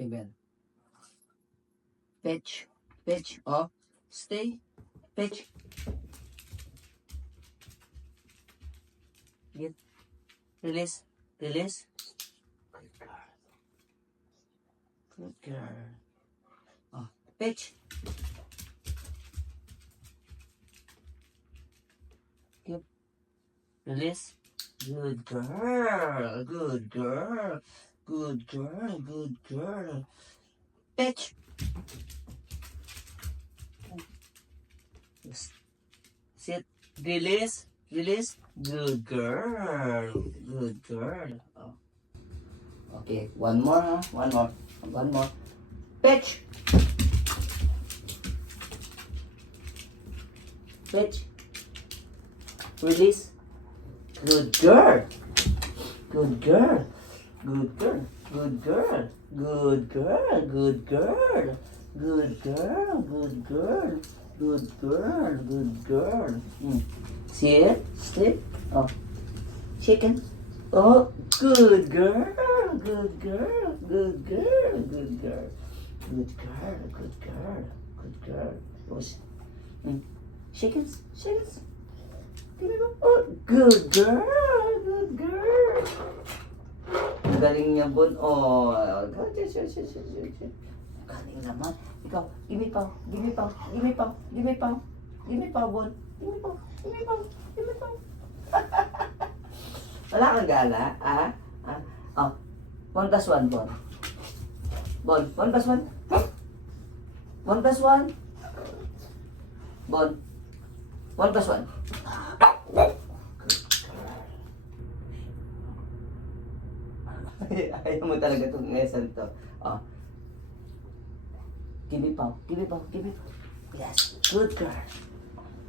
Okay, Ben. Pitch. Pitch. Oh. Stay. Pitch. Get. Release. Release. Good girl. Good girl. Oh. Pitch. Get. Release. Good girl. Good girl. Good girl. Good girl. Pitch. Sit. Release. Release. Good girl. Good girl. Oh. Okay. One more, huh? One more. One more. Pitch. Pitch. Release. Good girl. Good girl. Good girl. Good girl. Good girl. Good girl. Good girl. Good girl. Good girl. Good girl. Sit. Sit. Oh. Chicken. Oh. Good girl. Good girl. Good girl. Good girl. Good girl. Good girl. Good girl. Push. Chickens. Chickens. Oh, good girl. Good girl. Ang galing niya, Bon. Oh. Galing naman. Ikaw, give me pow. Give me pow. Give me pow. Give me pow. Give me pow, Bon. Give me pow. Give me pow. Give me pow. Wala kang gala, ah? Oh. 1 plus 1, Bon. Bon, 1 plus 1. 1 plus 1. Bon. 1 plus 1. Ayaw mo talaga itong lesson to. Oh. Give me pow. Give me pow. Give me pow. Yes. Good girl.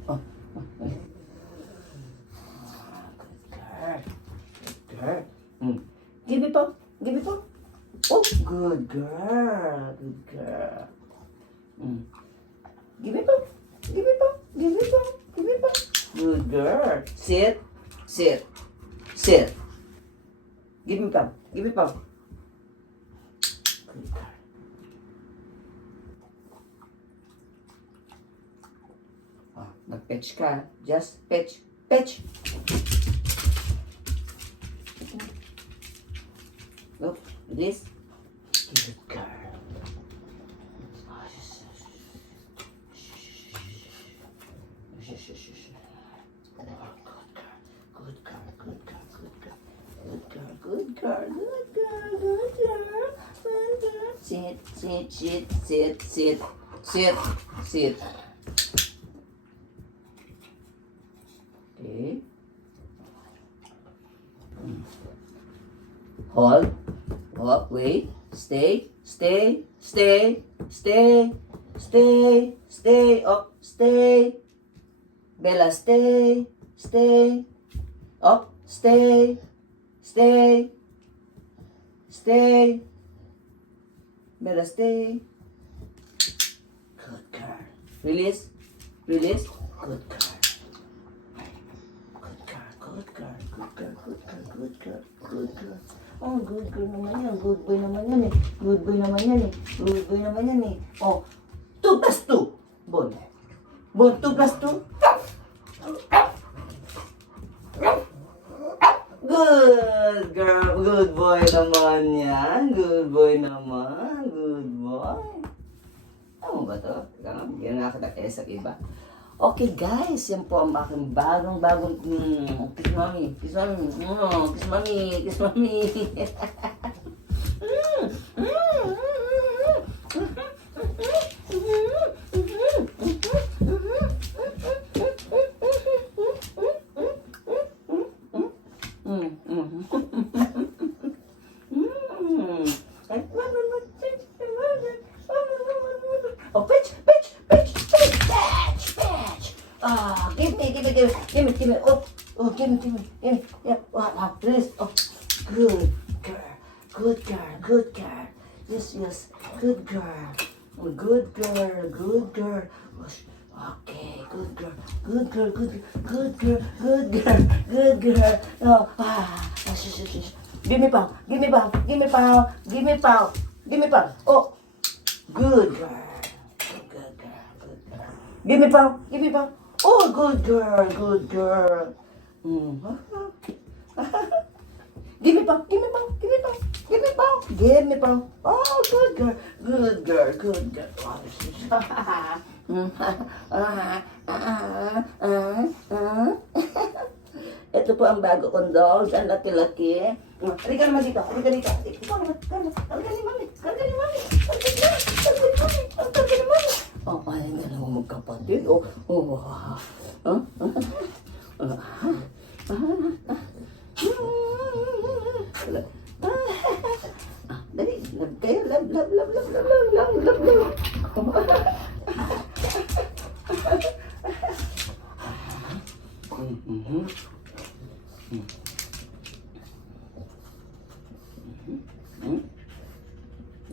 Oh. Good girl. Good girl. Give me pow. Give me pow. Oh. Good girl. Good girl. Give me pow. Give me pow. Give me pow. Give me pow. Good girl. Sit. Sit. Sit. Give me pow. Give me pow. Good girl. Oh, nag-pitch ka. Just pitch. Pitch. Look, this. Good girl. Good girl, good girl, good girl, good girl. Sit, sit, sit, sit, sit, sit, sit. Okay. Hold. Walk, wait. Stay, stay, stay, stay, stay, stay, up, stay. Bella, stay, stay, up, stay. Stay. Stay. Better stay. Good girl. Release. Release. Good girl. Good girl. Good girl. Good girl. Good girl. Good girl. Good girl. Oh, good girl naman yan. Good boy naman yan eh. Good boy naman yan eh. Good boy naman yan eh. Oh, 2 plus 2. Bon. Bon, 2 plus 2. Good girl, good boy naman yan. Good boy naman, good boy. Tama ba to? Yan nga kita sa iba. Okay guys, yan po ang aking bagong kiss mommy, kiss mommy, kiss mommy, kiss mommy. Oh, pitch, pitch, pitch, pitch, pitch, pitch. Ah, give me. Oh, give me. Yeah, wow, please. Oh, good girl. Yes, good girl. Good girl. Okay, good girl. Oh, Give me pow. Give me pa. Oh. Good girl. Good girl. Good girl. Give me pa. Give me pa. Oh, good girl. Good girl. Give me pa. Give me pa. Give me pa. Give me pa. Give me pa. Oh, good girl. Good girl. Good girl. Ito po ang bago kong dog. Ang laki-laki. Halika naman dito. Halika dito. Ikaw naman. Halika ni mami. Halika ni mami. Halika ni mami. Halika ni mami. Oh, ay, nga naman magkapatid. Oh, oh. Dali. Love kayo. Love, love, love, love, love, love, love, love, love.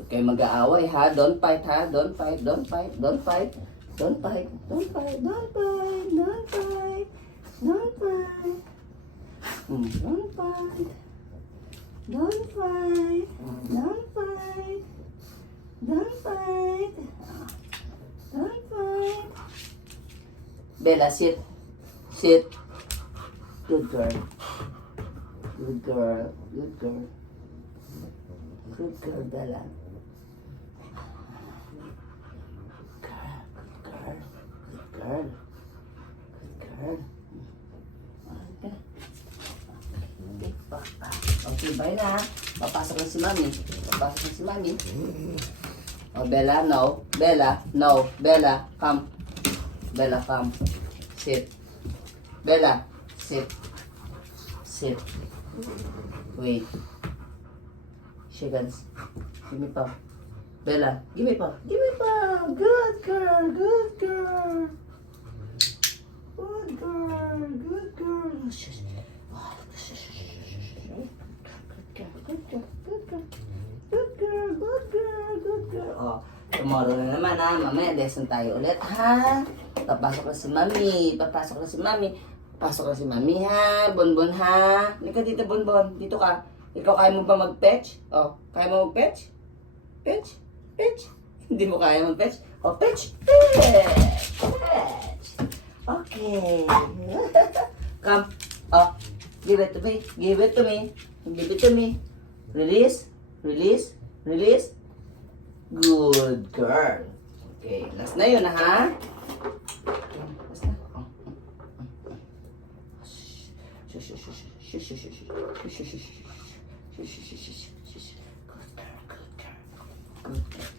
Okay, mag-aaway ha. Don't fight ha. Don't fight. Don't fight. Don't fight. Don't fight. Don't fight. Don't fight. Don't fight. Don't fight. Don't fight. Don't fight. Don't fight. Don't fight. Don't fight. Bella, sit. Sit. Good girl. Good girl. Good girl. Good girl, Bella. Good girl. Good girl. Okay. Okay, papa. Okay, bye na. Papasok na si mami. Papasok na si mami. Oh, Bella, no. Bella, no. Bella, come. Bella, come. Sit. Bella, sit. Sit. Wait. Shigans. Give me pa. Bella, give me pa. Give me pa. Good girl. Good girl. Good girl. Good girl. Shush. Good girl. Good girl. Good girl. Good girl. Good girl. Oh, tomorrow na naman ha. Mamaya lesson tayo ulit ha. Papasok na si mami. Papasok na si mami. Pasok na si mami ha. Bonbon ha. Halika dito, Bonbon. Dito ka. Ikaw kaya mo ba mag-fetch? Oh, kaya mo mag-fetch? Fetch? Fetch? Hindi mo kaya mag-fetch? Oh, fetch! Fetch! Fetch! Okay. Come. Oh, give it to me. Give it to me. Give it to me. Release. Release. Release. Good girl. Okay, last na yun ha. Okay, last na. Oh. Shush, shush, shush, shush, shush, shush, shush, shush, shush. Good girl, good girl, good girl.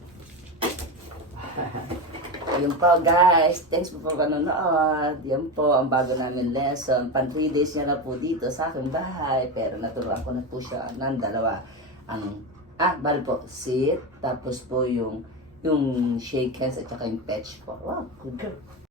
Ayun po guys, thanks po for panonood. Yan po ang bago namin lesson. Pan 3 days niya na po dito sa aking bahay. Pero naturuan ko na po siya ng dalawa. Bali po, sit. Tapos po yung shake hands at saka yung fetch po. Wow, good girl.